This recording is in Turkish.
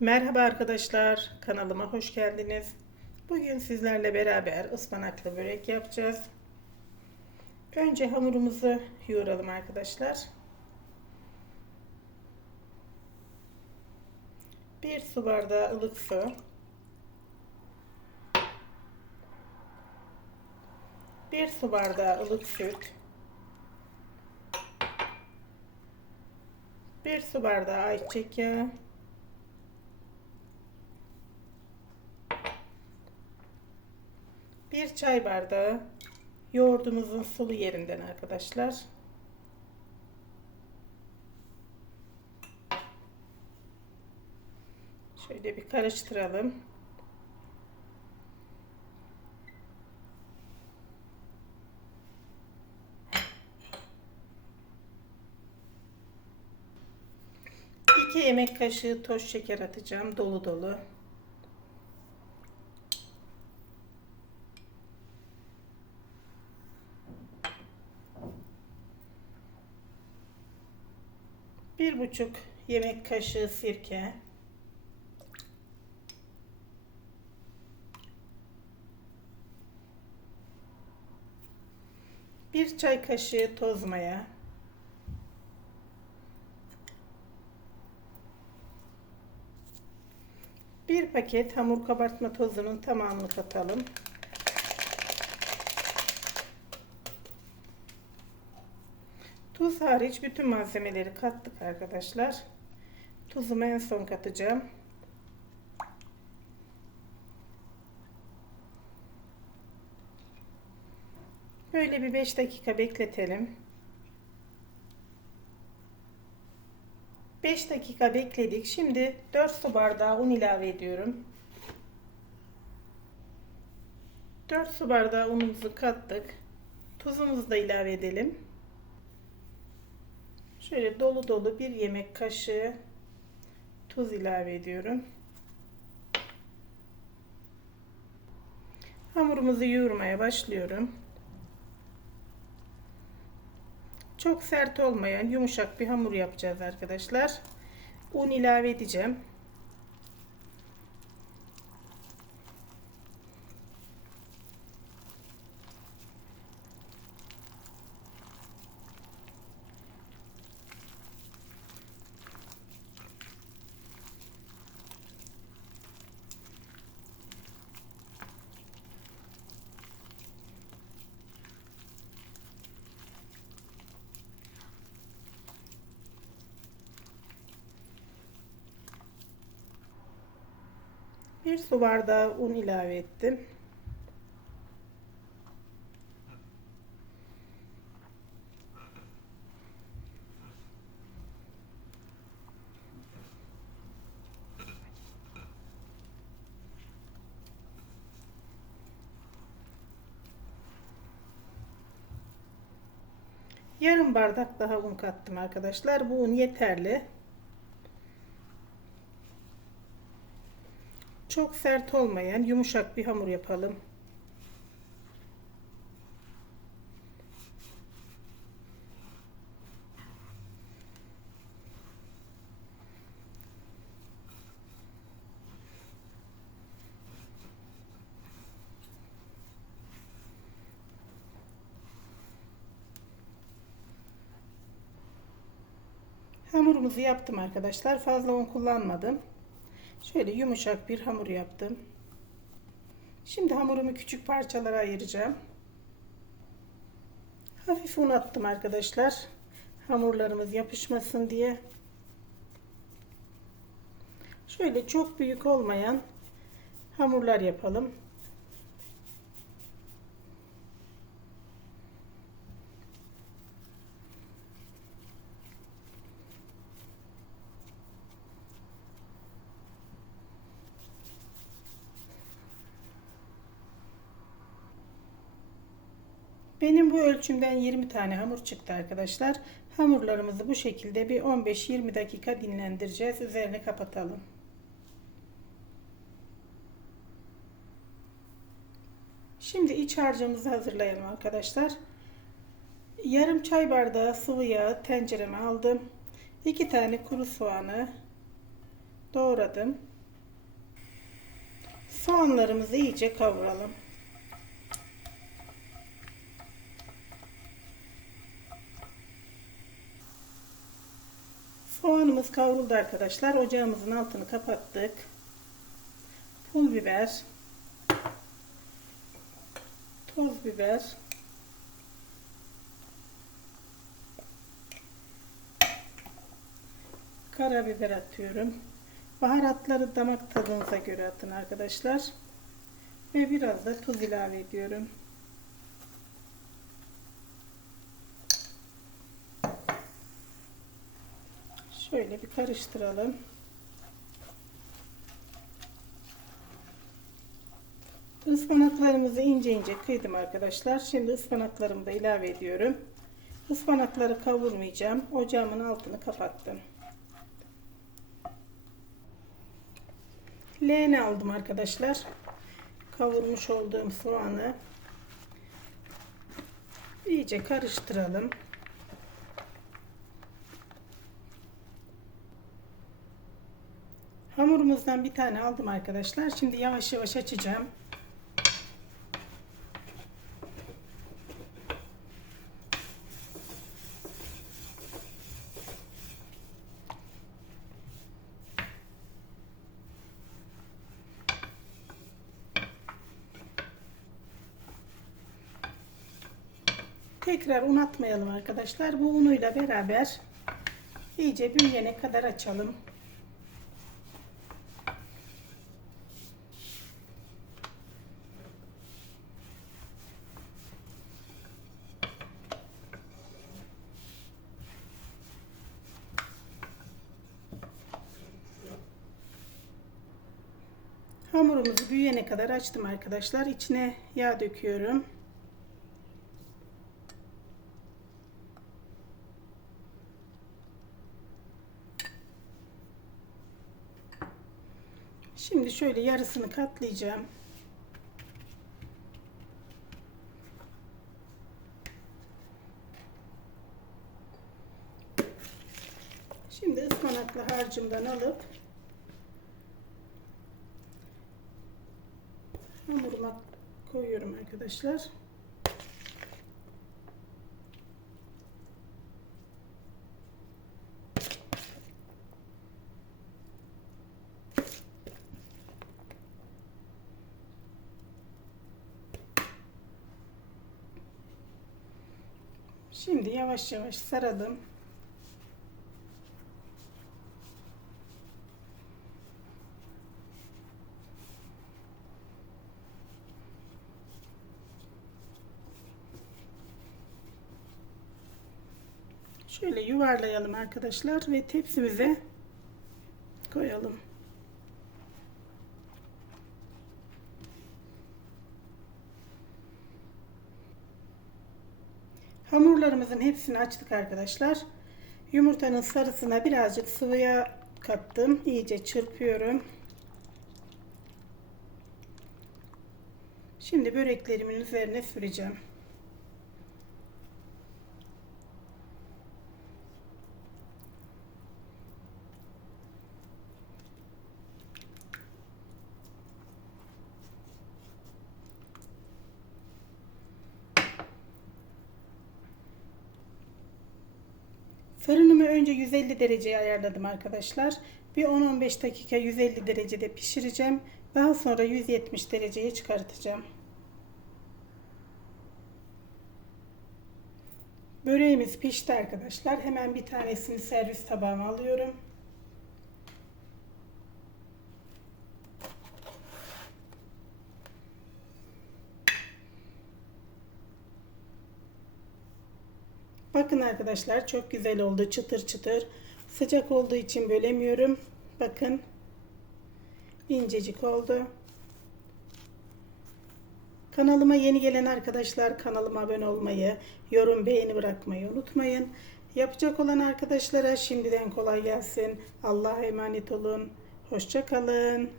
Merhaba arkadaşlar, kanalıma hoş geldiniz. Bugün sizlerle beraber ıspanaklı börek yapacağız. Önce hamurumuzu yoğuralım arkadaşlar. Bir su bardağı ılık su. Bir su bardağı ılık süt. Bir su bardağı ayçiçek yağı. Çay bardağı yoğurdumuzun sulu yerinden arkadaşlar. Şöyle bir karıştıralım. İki yemek kaşığı toz şeker atacağım dolu dolu. Bir buçuk yemek kaşığı sirke. Bir çay kaşığı toz maya. Bir paket hamur kabartma tozunun tamamını katalım. Tuz hariç bütün malzemeleri kattık arkadaşlar. Tuzumu en son katacağım. Böyle bir 5 dakika bekletelim. 5 dakika bekledik. Şimdi 4 su bardağı un ilave ediyorum. 4 su bardağı unumuzu kattık. Tuzumuzu da ilave edelim. Şöyle dolu dolu bir yemek kaşığı tuz ilave ediyorum. Hamurumuzu yoğurmaya başlıyorum. Çok sert olmayan yumuşak bir hamur yapacağız arkadaşlar. Un ilave edeceğim. Bir su bardağı un ilave ettim. Yarım bardak daha un kattım arkadaşlar. Bu un yeterli. Çok sert olmayan yumuşak bir hamur yapalım. Hamurumuzu yaptım arkadaşlar. Fazla un kullanmadım. Şöyle yumuşak bir hamur yaptım. Şimdi hamurumu küçük parçalara ayıracağım. Hafif un attım arkadaşlar. Hamurlarımız yapışmasın diye. Şöyle çok büyük olmayan hamurlar yapalım. Benim bu ölçümden 20 tane hamur çıktı arkadaşlar. Hamurlarımızı bu şekilde bir 15-20 dakika dinlendireceğiz. Üzerini kapatalım. Şimdi iç harcımızı hazırlayalım arkadaşlar. Yarım çay bardağı sıvı yağı tencereme aldım. 2 tane kuru soğanı doğradım. Soğanlarımızı iyice kavuralım. Soğanımız kavruldu arkadaşlar. Ocağımızın altını kapattık. Pul biber, toz biber, karabiber atıyorum. Baharatları damak tadınıza göre atın arkadaşlar. Ve biraz da tuz ilave ediyorum. Şöyle bir karıştıralım. Ispanaklarımızı ince ince kıydım arkadaşlar. Şimdi ıspanaklarımı da ilave ediyorum. Ispanakları kavurmayacağım. Ocağımın altını kapattım. Leğeni aldım arkadaşlar. Kavurmuş olduğum soğanı iyice karıştıralım. Hamurumuzdan bir tane aldım arkadaşlar. Şimdi yavaş yavaş açacağım. Tekrar un atmayalım arkadaşlar. Bu unuyla beraber iyice büyüyene kadar açalım. Hamurumuzu büyüyene kadar açtım arkadaşlar. İçine yağ döküyorum. Şimdi şöyle yarısını katlayacağım. Şimdi ıspanaklı harcımdan alıp hamuruma koyuyorum arkadaşlar. Şimdi yavaş yavaş saralım. Şöyle yuvarlayalım arkadaşlar ve tepsimize koyalım. Hamurlarımızın hepsini açtık arkadaşlar. Yumurtanın sarısına birazcık sıvı yağ kattım. İyice çırpıyorum. Şimdi böreklerimin üzerine süreceğim. Fırınımı önce 150 dereceye ayarladım arkadaşlar. Bir 10-15 dakika 150 derecede pişireceğim. Daha sonra 170 dereceye çıkartacağım. Böreğimiz pişti arkadaşlar. Hemen bir tanesini servis tabağıma alıyorum. Bakın arkadaşlar çok güzel oldu çıtır çıtır. Sıcak olduğu için bölemiyorum. Bakın incecik oldu. Kanalıma yeni gelen arkadaşlar kanalıma abone olmayı, yorum beğeni bırakmayı unutmayın. Yapacak olan arkadaşlara şimdiden kolay gelsin. Allah'a emanet olun. Hoşça kalın.